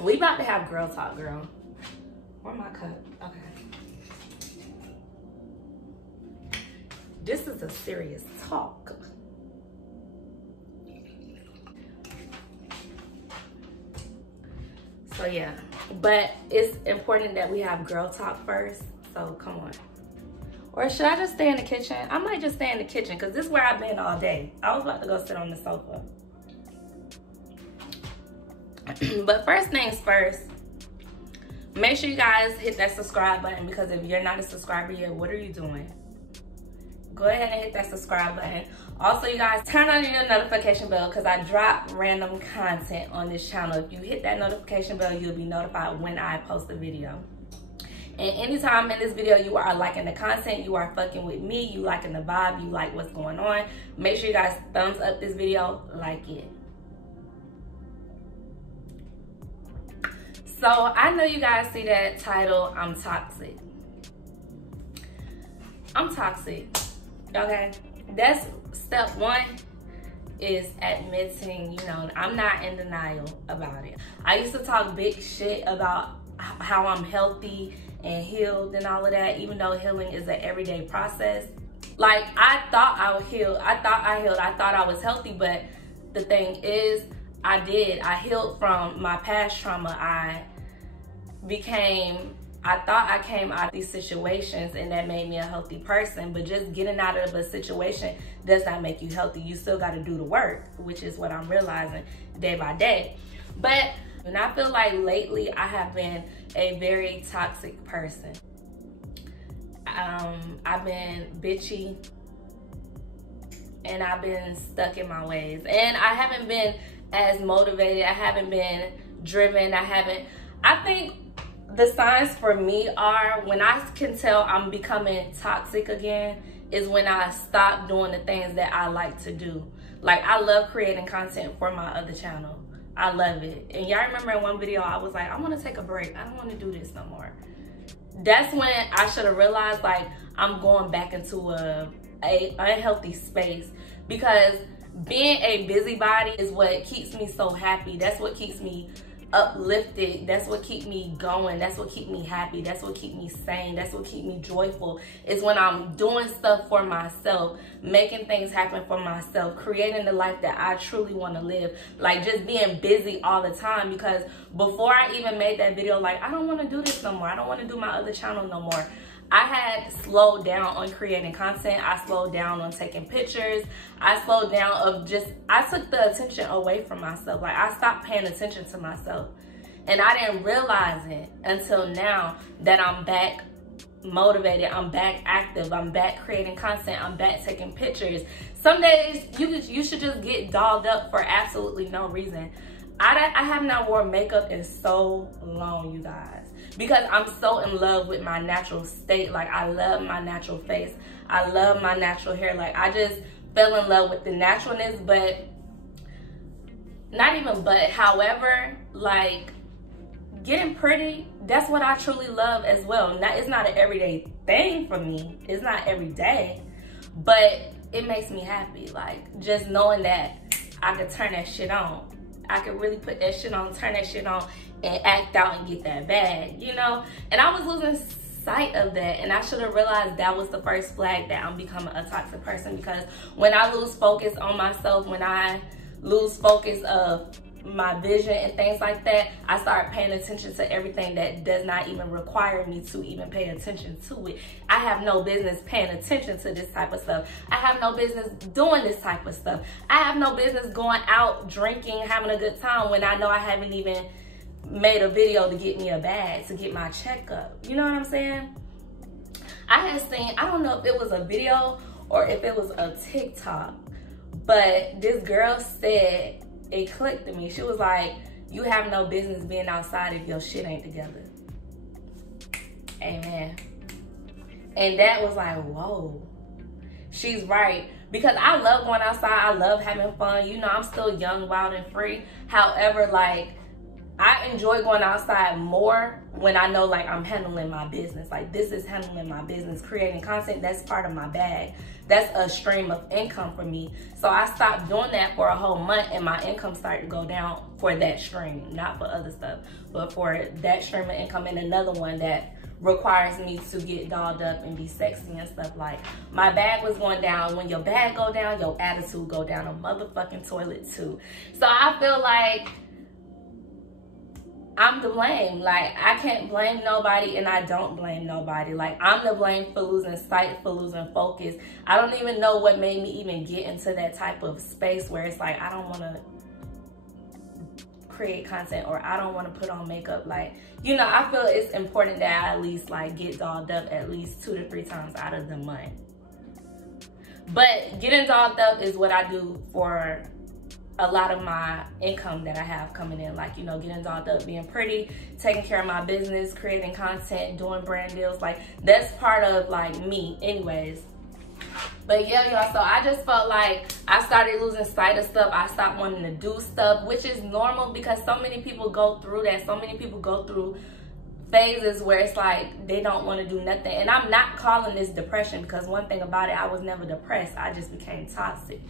We about to have girl talk, girl. Where my cup? Okay. This is a serious talk. So yeah, but it's important that we have girl talk first. So come on. Or should I just stay in the kitchen? I might just stay in the kitchen because this is where I've been all day. I was about to go sit on the sofa. But first things first, make sure you guys hit that subscribe button, because if you're not a subscriber yet, what are you doing? Go ahead and hit that subscribe button. Also, you guys, turn on your notification bell because I drop random content on this channel. If you hit that notification bell, you'll be notified when I post a video. And anytime in this video you are liking the content, you are fucking with me, you liking the vibe, you like what's going on, make sure you guys thumbs up this video, like it. So I know you guys see that title, I'm toxic. I'm toxic, okay? That's step one, is admitting, you know, I'm not in denial about it. I used to talk big shit about how I'm healthy and healed and all of that, even though healing is an everyday process. Like, I thought I healed, I thought I was healthy, but the thing is, I healed from my past trauma. I thought I came out of these situations and that made me a healthy person, but just getting out of a situation does not make you healthy. You still got to do the work, which is what I'm realizing day by day. But, and I feel like lately I have been a very toxic person. I've been bitchy and I've been stuck in my ways, and I haven't been as motivated. I haven't been driven. I think the signs for me are, when I can tell I'm becoming toxic again, is when I stop doing the things that I like to do. Like, I love creating content for my other channel. I love it. And y'all remember in one video I was like, I want to take a break. I don't want to do this no more. That's when I should have realized, like, I'm going back into a unhealthy space, because being a busybody is what keeps me so happy. That's what keeps me uplifted. That's what keeps me going. That's what keeps me happy. That's what keeps me sane. That's what keeps me joyful, is when I'm doing stuff for myself, making things happen for myself, creating the life that I truly want to live. Like, just being busy all the time, because before I even made that video, like, I don't want to do this no more. I don't want to do my other channel no more. I had slowed down on creating content. I slowed down on taking pictures. I slowed down I took the attention away from myself. Like, I stopped paying attention to myself. And I didn't realize it until now that I'm back motivated, I'm back active, I'm back creating content, I'm back taking pictures. Some days you should just get dolled up for absolutely no reason. I have not worn makeup in so long, you guys, because I'm so in love with my natural state. Like, I love my natural face. I love my natural hair. Like, I just fell in love with the naturalness, however, like, getting pretty, that's what I truly love as well. It's not an everyday thing for me. It's not every day, but it makes me happy. Like, just knowing that I could turn that shit on. I could really put that shit on, turn that shit on, and act out and get that bag, you know? And I was losing sight of that, and I should have realized that was the first flag that I'm becoming a toxic person, because when I lose focus on myself, when I lose focus of my vision and things like that, I start paying attention to everything that does not even require me to even pay attention to it. I have no business paying attention to this type of stuff. I have no business doing this type of stuff. I have no business going out, drinking, having a good time when I know I haven't even made a video to get me a bag, to get my checkup. You know what I'm saying? I had seen, I don't know if it was a video or if it was a TikTok, but this girl said, it clicked to me. She was like, you have no business being outside if your shit ain't together. Amen. And that was like, whoa, she's right. Because I love going outside. I love having fun. You know, I'm still young, wild, and free. However, like, I enjoy going outside more when I know like I'm handling my business. Like this is handling my business, creating content, that's part of my bag. That's a stream of income for me. So I stopped doing that for a whole month and my income started to go down for that stream, not for other stuff, but for that stream of income. And another one that requires me to get dolled up and be sexy and stuff. Like my bag was going down. When your bag go down, your attitude go down a motherfucking toilet too. So I feel like I'm to blame. Like I can't blame nobody and I don't blame nobody. Like I'm to blame for losing sight, for losing focus. I don't even know what made me even get into that type of space where it's like I don't want to create content or I don't want to put on makeup. Like, you know, I feel it's important that I at least like get dolled up at least 2 to 3 times out of the month. But getting dolled up is what I do for a lot of my income that I have coming in. Like, you know, getting dolled up, being pretty, taking care of my business, creating content, doing brand deals. Like that's part of like me anyways. But yeah, y'all, so I just felt like I started losing sight of stuff. I stopped wanting to do stuff, which is normal because so many people go through that. So many people go through phases where it's like they don't want to do nothing. And I'm not calling this depression because one thing about it, I was never depressed. I just became toxic.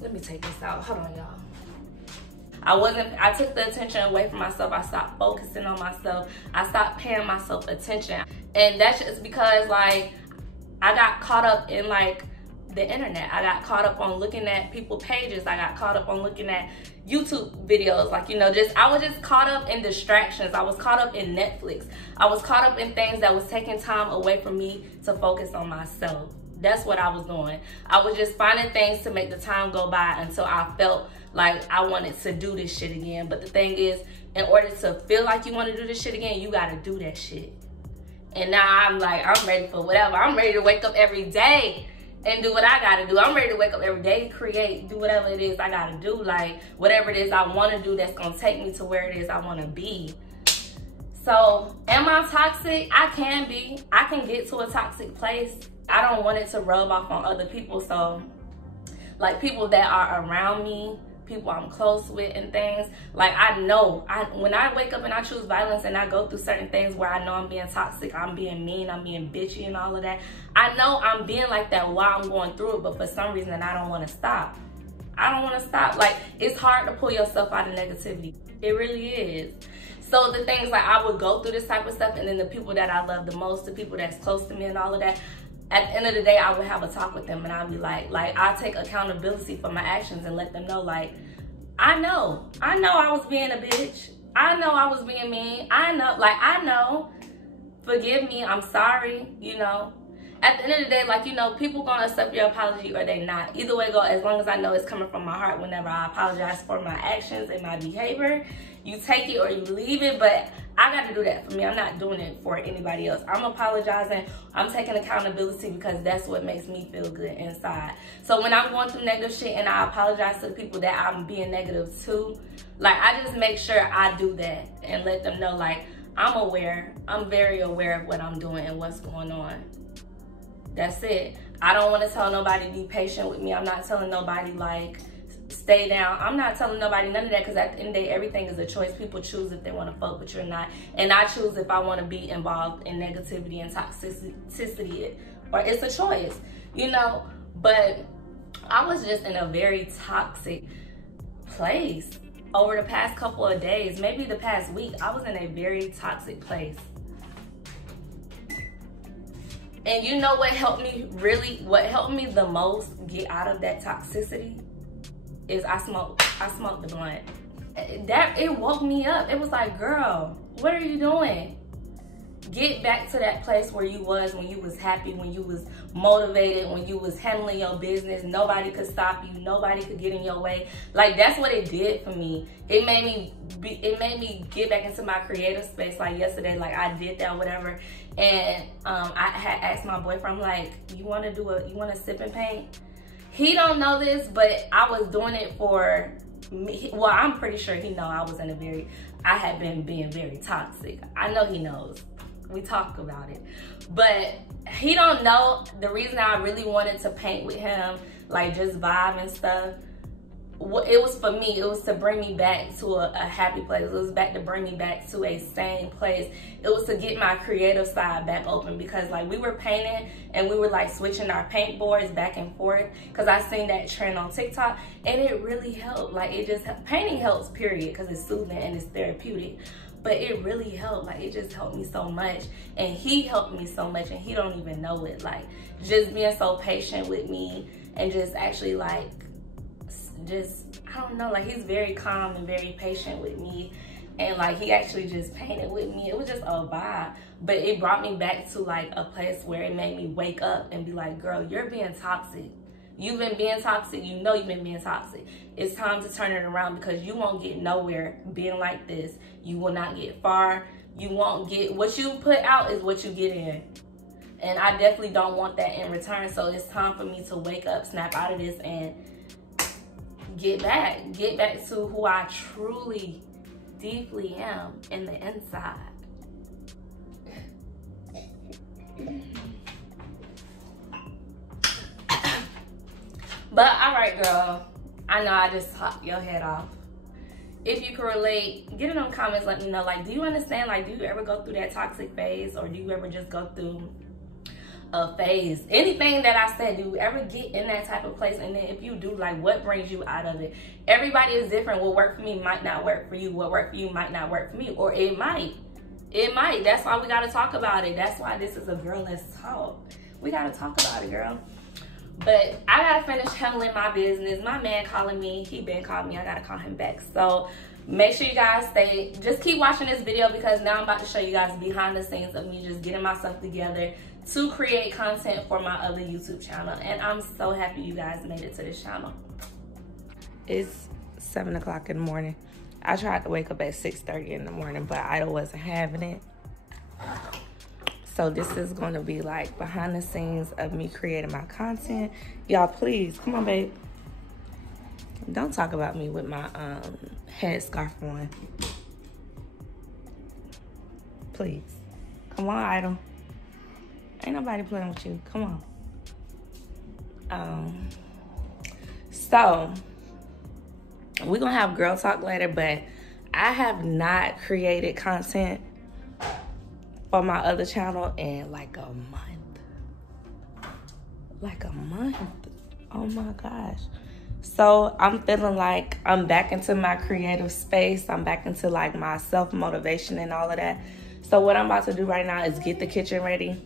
Let me take this out. Hold on, y'all. I took the attention away from myself. I stopped focusing on myself. I stopped paying myself attention. And that's just because like I got caught up in like the internet. I got caught up on looking at people's pages. I got caught up on looking at YouTube videos. Like, you know, I was just caught up in distractions. I was caught up in Netflix. I was caught up in things that was taking time away from me to focus on myself. That's what I was doing. I was just finding things to make the time go by until I felt like I wanted to do this shit again. But the thing is, in order to feel like you want to do this shit again, you gotta do that shit. And now I'm like, I'm ready for whatever. I'm ready to wake up every day and do what I gotta do. I'm ready to wake up every day, create, do whatever it is I gotta do. Like, whatever it is I wanna do that's gonna take me to where it is I wanna be. So, am I toxic? I can be. I can get to a toxic place. I don't want it to rub off on other people. So, like people that are around me, people I'm close with and things, like I know, when I wake up and I choose violence and I go through certain things where I know I'm being toxic, I'm being mean, I'm being bitchy and all of that, I know I'm being like that while I'm going through it, but for some reason I don't want to stop. I don't want to stop. Like, it's hard to pull yourself out of negativity. It really is. So the things like I would go through this type of stuff, and then the people that I love the most, the people that's close to me and all of that, at the end of the day, I would have a talk with them and I'd be like I take accountability for my actions and let them know, like, I know I was being a bitch. I know I was being mean. I know, forgive me, I'm sorry, you know. At the end of the day, like, you know, people gonna accept your apology or they not. Either way go, as long as I know it's coming from my heart whenever I apologize for my actions and my behavior, you take it or you leave it, but I got to do that for me. I'm not doing it for anybody else. I'm apologizing. I'm taking accountability because that's what makes me feel good inside. So when I'm going through negative shit and I apologize to the people that I'm being negative to, like, I just make sure I do that and let them know, like, I'm aware. I'm very aware of what I'm doing and what's going on. That's it. I don't want to tell nobody to be patient with me. I'm not telling nobody, like, stay down. I'm not telling nobody none of that, because at the end of the day, everything is a choice. People choose if they want to fuck with you or not. And I choose if I want to be involved in negativity and toxicity, or it's a choice, you know. But I was just in a very toxic place over the past couple of days, maybe the past week. I was in a very toxic place. And you know what helped me the most get out of that toxicity is I smoked the blunt. It woke me up. It was like, girl, what are you doing? Get back to that place where you was when you was happy, when you was motivated, when you was handling your business. Nobody could stop you. Nobody could get in your way. Like, that's what it did for me. It made me get back into my creative space. Like yesterday, like I did that, whatever. And I had asked my boyfriend, like, you want to sip and paint? He don't know this, but I was doing it for me. Well, I'm pretty sure he know I had been being very toxic. I know he knows. We talk about it. But he don't know the reason I really wanted to paint with him, like just vibe and stuff, it was for me. It was to bring me back to a happy place. It was to bring me back to a sane place. It was to get my creative side back open, because like we were painting and we were like switching our paint boards back and forth, because I seen that trend on TikTok and it really helped. Like it just, painting helps period, because it's soothing and it's therapeutic. But it really helped. Like it just helped me so much, and he helped me so much, and he don't even know it. Like just being so patient with me, and just actually like just, I don't know, like he's very calm and very patient with me, and like he actually just painted with me. It was just a vibe, but it brought me back to like a place where it made me wake up and be like, girl, you're being toxic. You've been being toxic. You know you've been being toxic. It's time to turn it around, because you won't get nowhere being like this. You will not get far. You won't get, what you put out is what you get in. And I definitely don't want that in return. So it's time for me to wake up, snap out of this, and get back to who I truly, deeply am in the inside. But all right, girl, I know I just talked your head off. If you can relate, get in them comments, let me know, like, do you understand? Like, do you ever go through that toxic phase, or do you ever just go through a phase? Anything that I said, do you ever get in that type of place? And then if you do, like, what brings you out of it? Everybody is different. What worked for me might not work for you. What worked for you might not work for me, or it might. It might. That's why we got to talk about it. That's why this is a Girl Let's Talk. We got to talk about it, girl. But I gotta finish handling my business. My man calling me. He been calling me. I gotta call him back. So make sure you guys just keep watching this video, because now I'm about to show you guys behind the scenes of me just getting myself together to create content for my other YouTube channel. And I'm so happy you guys made it to this channel. It's 7 o'clock in the morning. I tried to wake up at 6:30 in the morning, but Idol wasn't having it. So this is going to be like behind the scenes of me creating my content. Y'all, please, come on, babe. Don't talk about me with my headscarf on. Please. Come on, Idol. Ain't nobody playing with you. Come on. So, we're going to have girl talk later, but I have not created content for my other channel in like a month. Like a month. Oh my gosh. So I'm feeling like I'm back into my creative space. I'm back into like my self-motivation and all of that. So what I'm about to do right now is get the kitchen ready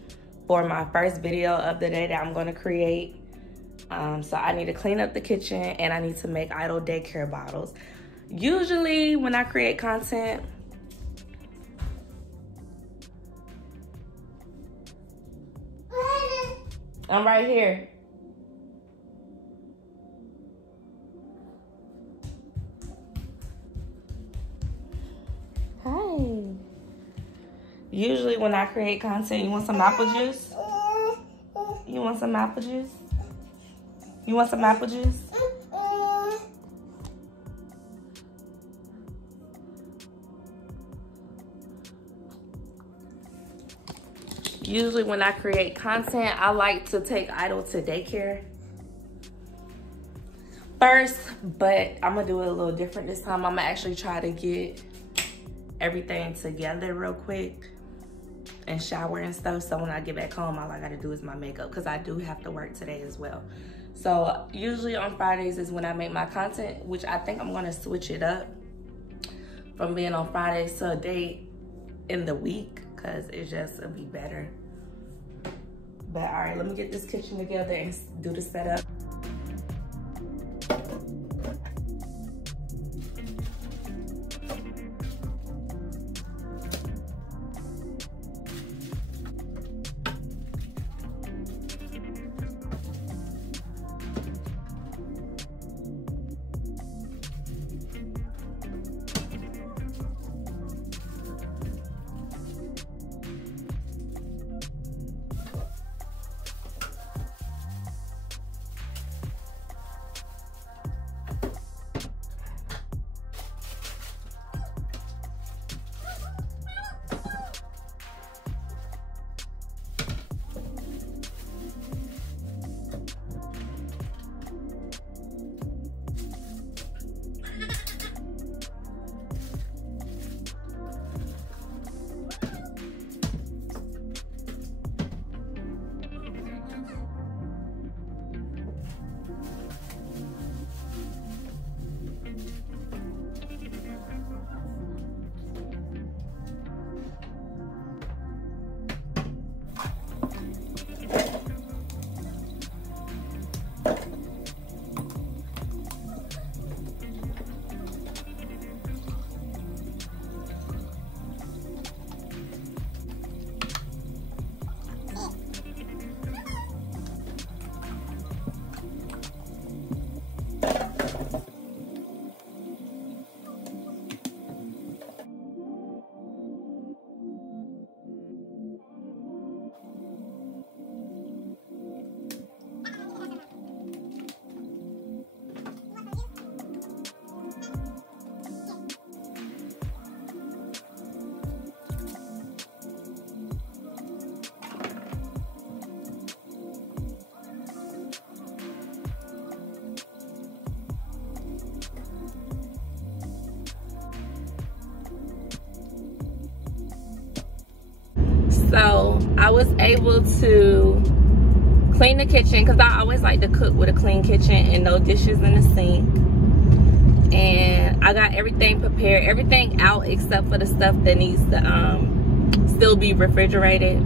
for my first video of the day that I'm going to create. So I need to clean up the kitchen, and I need to make Idol daycare bottles. Usually when I create content, I'm right here. Hi. Usually when I create content, you want some apple juice? You want some apple juice? You want some apple juice? Usually when I create content, I like to take Idol to daycare first, but I'm gonna do it a little different this time. I'm gonna actually try to get everything together real quick and shower and stuff. So when I get back home, all I gotta do is my makeup, because I do have to work today as well. So usually on Fridays is when I make my content, which I think I'm gonna switch it up from being on Fridays to a day in the week, because it just will be better. But all right, let me get this kitchen together and do the setup. So I was able to clean the kitchen because I always like to cook with a clean kitchen and no dishes in the sink. And I got everything prepared, everything out except for the stuff that needs to still be refrigerated.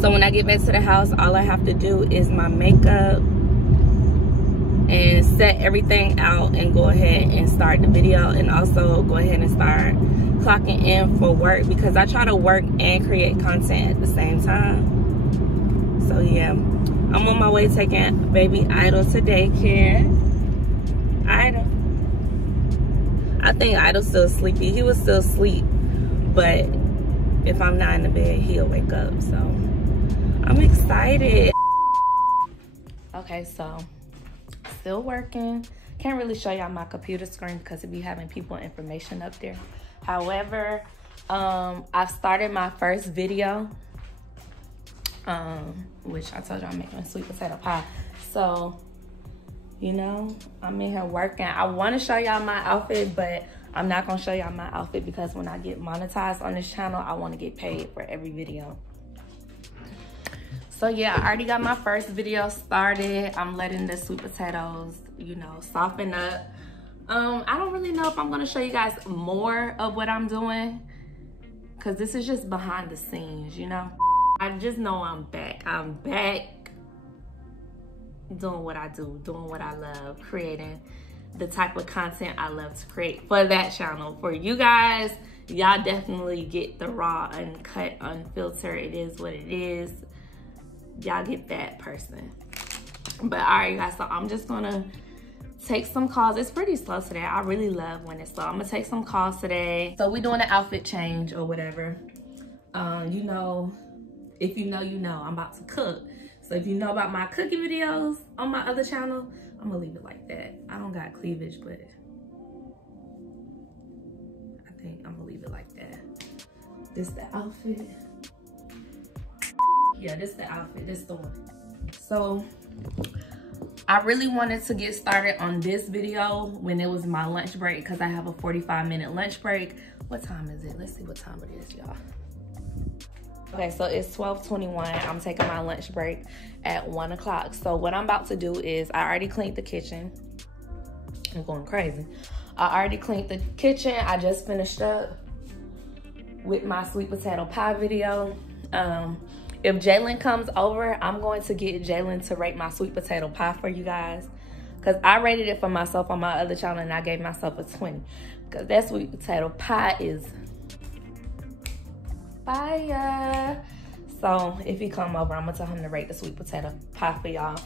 So when I get back to the house, all I have to do is my makeup and set everything out and go ahead and start the video, and also go ahead and start clocking in for work because I try to work and create content at the same time. So yeah, I'm on my way taking baby Idol to daycare. Idol. I think Idol's still sleepy. He was still asleep, but if I'm not in the bed, he'll wake up. So I'm excited. Okay, so still working. Can't really show y'all my computer screen because it be having people information up there. However, I've started my first video, which I told you I'm making a sweet potato pie. So, you know, I'm in here working. I want to show y'all my outfit, but I'm not going to show y'all my outfit because when I get monetized on this channel, I want to get paid for every video. So yeah, I already got my first video started. I'm letting the sweet potatoes, you know, soften up. I don't really know if I'm going to show you guys more of what I'm doing because this is just behind the scenes, you know. I just know I'm back. I'm back doing what I do, doing what I love, creating the type of content I love to create for that channel. For you guys, y'all definitely get the raw, uncut, unfiltered. It is what it is. Y'all get that person. But all right, guys, so I'm just gonna take some calls. It's pretty slow today. I really love when it's slow. I'm gonna take some calls today. So we're doing an outfit change or whatever. You know, if you know, you know, I'm about to cook. So if you know about my cooking videos on my other channel, I'm gonna leave it like that. I don't got cleavage, but I think I'm gonna leave it like that. This the outfit. Yeah, this the outfit, this the one. So I really wanted to get started on this video when it was my lunch break because I have a 45-minute lunch break. What time is it? Let's see what time it is, y'all. Okay, so it's 12:21. I'm taking my lunch break at 1 o'clock. So what I'm about to do is I already cleaned the kitchen. I'm going crazy. I already cleaned the kitchen. I just finished up with my sweet potato pie video. If Jalen comes over, I'm going to get Jalen to rate my sweet potato pie for you guys. Because I rated it for myself on my other channel and I gave myself a 20. Because that sweet potato pie is fire. So if he come over, I'm going to tell him to rate the sweet potato pie for y'all.